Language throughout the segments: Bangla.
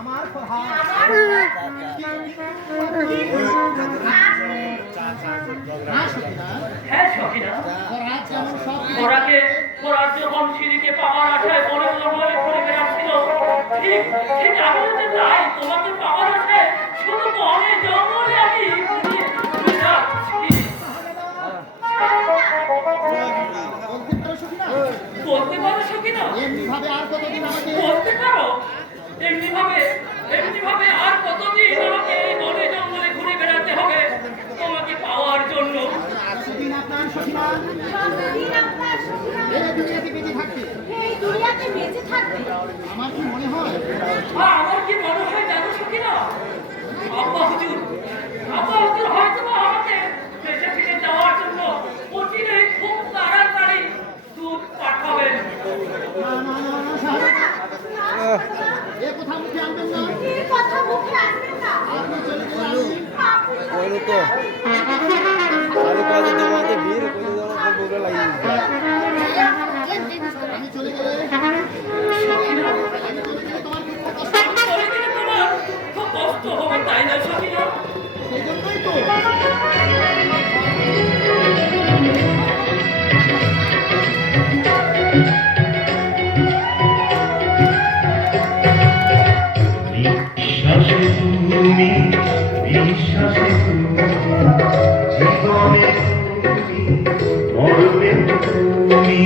আমার হ্যাঁ সখিনা, ওরা যখন সিঁড়িকে পাওয়ার আশায় বলে বলে ঘুরে বেড়াচ্ছিল, ঠিক ঠিক আমিও যে তাই তোমাকে পাওয়ার আশায় শুধু বনে জঙ্গলে আমি ঘুরে যাচ্ছি। বলতে পারো সখিনা? বলতে পারো এমনি ভাবে আর কতদিন আমাকে এই বনে জঙ্গলে ঘুরে বেড়াতে হবে তোমাকে পাওয়ার জন্য? আমার কি মনে হয় জানো সখিনা? আব্বা হুজুর হয়তো আমাকে দেশে ফিরে যাওয়ার জন্য অচিরেই খুব তাড়াতাড়ি দুধ পাঠাবেন। আমি চলে গেলে তোমার খুব কষ্ট হবে, তাই না সখিনা? সেই জন্যই তো বিশ্বাসে তুমি জীবনে তুমি মরবে তুমি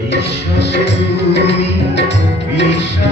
বিশ্বাসে তুমি বিশ্বাস